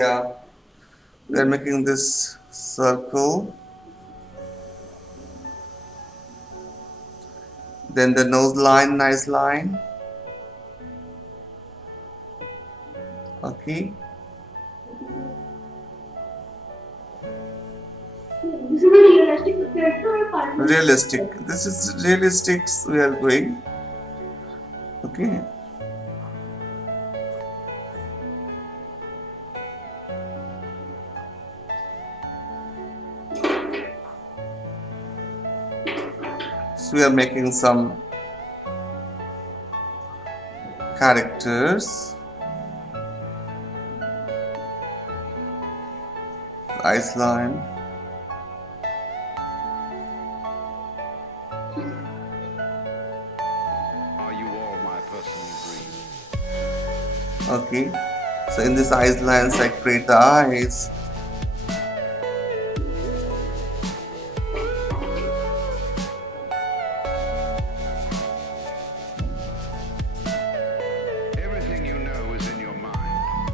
Yeah, we are making this circle. Then the nose line, nice line. Okay. This is a realistic character or cartoon Realistic. character? This is realistic. We are going. Okay. So we are making some characters. Ice line. Are you all my personal dream? Okay. So in this eyes lines, I create the eyes. Everything you know is in your mind.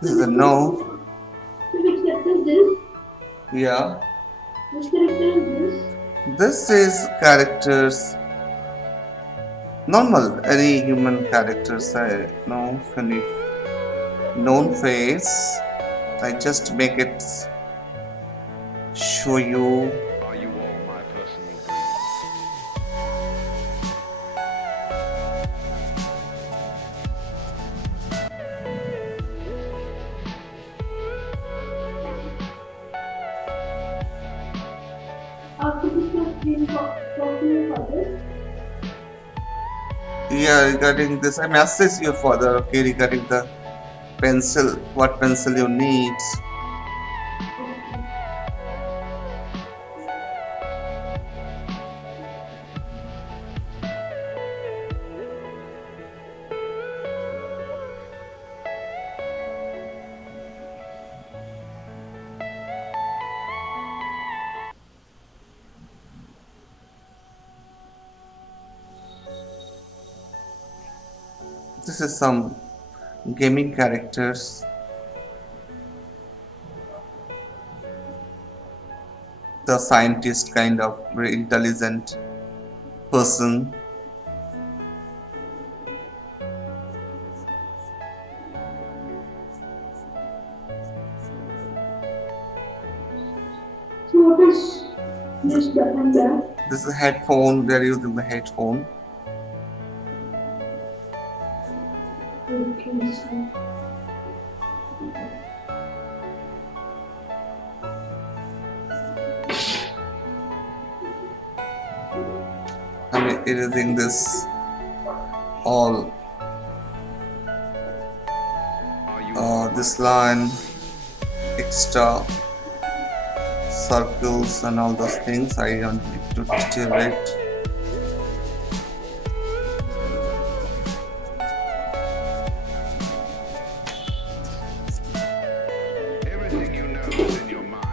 This is a nose. Which character is this? Yeah. Which character is this? This is characters normal. Any human characters. I know funny known face. I just make it show you. Are you all my personal dream? After this, my dream talk to your father. Yeah, regarding this, I message your father. Okay, regarding the pencil, what pencil you need. This is some gaming characters. The scientist kind of very intelligent person. So what is this and that? This is a headphone. They are using the headphone. Okay, so I'm erasing this all. Are you all my This line, dream? extra circles and all those things. I don't need to detail it. Everything you know is in your mind.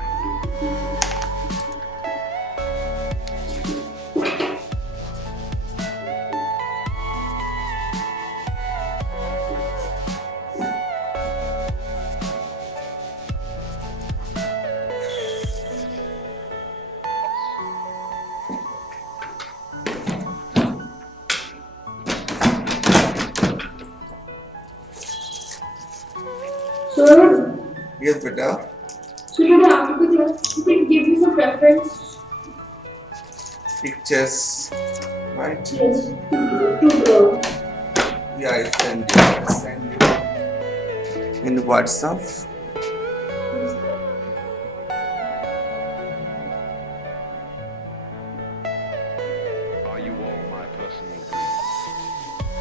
so Yes, beta. so today after the class, you can give me some preference. Pictures, right? Yes, to draw. Yeah, I send you in WhatsApp. Are you all my personal dream?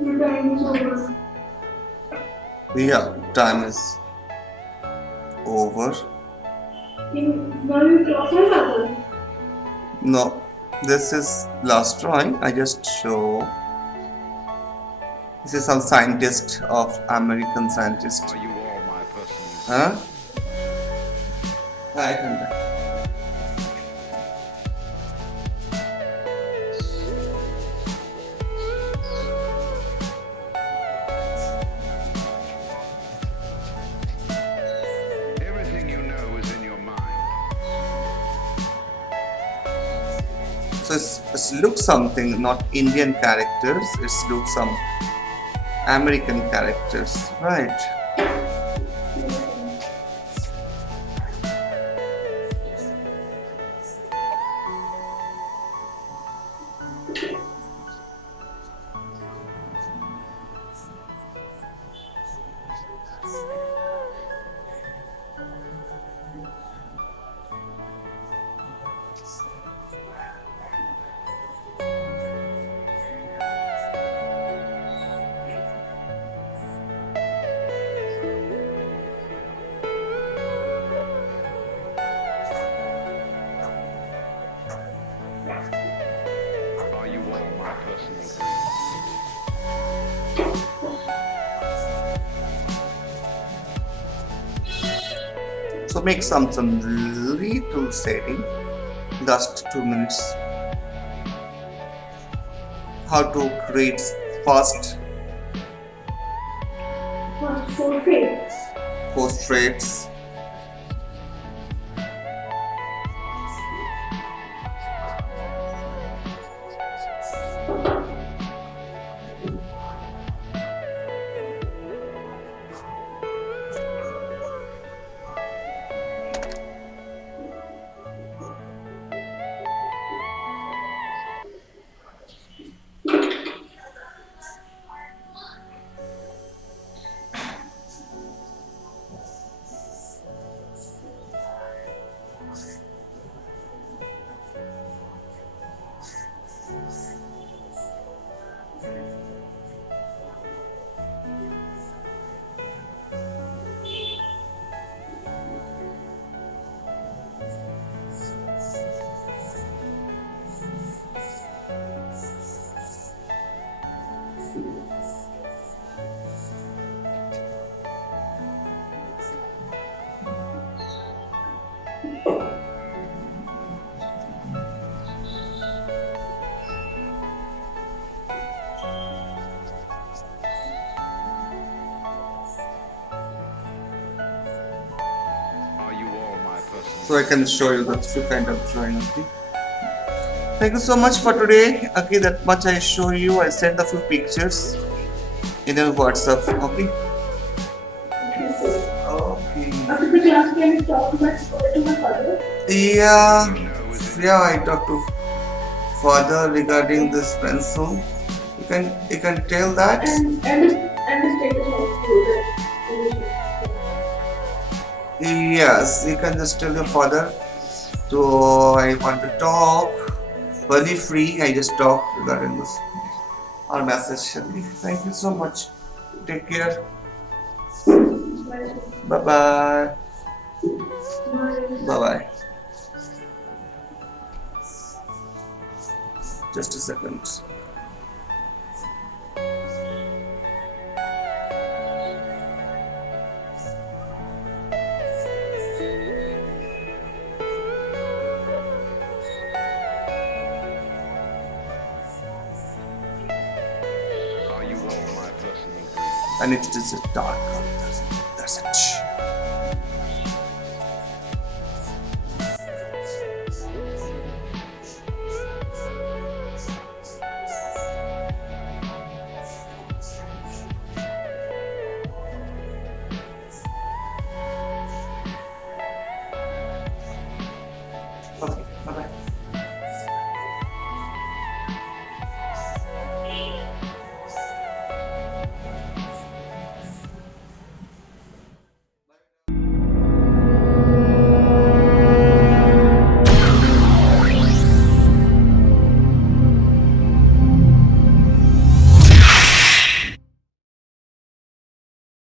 The time is over. Yeah, time is over. Now you draw another. No, this is last drawing. I just show. This is some scientist of American scientist. Are you all my personal Huh? creation? I can. Everything you know is in your mind. So it's look something, not Indian characters. It's look some American characters, right? Are you all my personal creation? So make some little setting. Last 2 minutes. How to create fast First portraits. portraits. Are you all my personal So I can show you the three kind of drawing. Okay. Thank you so much for today. Okay, that much I show you. I sent a few pictures in your WhatsApp. Okay. Okay. After the class, can you talk to my father? Yeah. Yeah, I talked to father regarding this pencil. You can tell that. And the status of school. Yes, you can just tell your father. So I want to talk. Very free. I just talk regarding this. Our message. Thank you so much. Take care. Bye bye. Bye bye. Just a second. Are you all my personal creation? And it is dark.